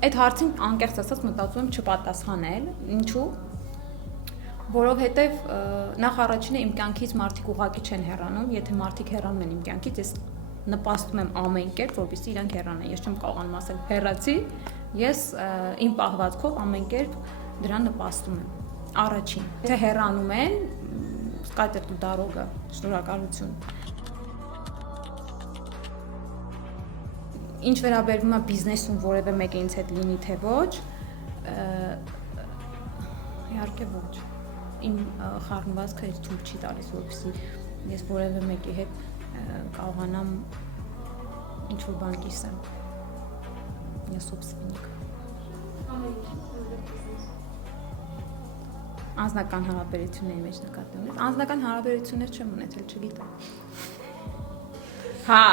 այդ հարցին անկեղծ ասած մտածում եմ չպատասխանել, ինչու՞։ Որովհետև նախ առաջինը իմ կյանքից մարդիկ ուղղակի չեն հեռանում, եթե մարդիկ հեռանում են իմ կյանքից, ես նպաստում եմ ամեն կերպ, որպեսզի իրանք հեռանան։ Ես չեմ կարողանում ասել հեռացի, ես իմ պահվածքով ամեն կերպ դրան նպաստում եմ։ Առաջին, թե հեռանում են, սկայտերտ ու դարոգը, շնորհակալություն։ Ինչ վերաբերվում է բիզնեսում որևէ մեկը ինձ հետ լինի թե ոչ, իհարկե ոչ։ Իմ խառնվածքը ինձ թույլ չի տալիս, որպեսզի ես որևէ մեկի հետ կարողանամ ինչ-որ բան կիսեմ։ Я собственник։ Անձնական հարաբերությունների մեջ նկատի ունես։ Անձնական հարաբերություններ չեմ ունեցել, չգիտեմ։ Հա։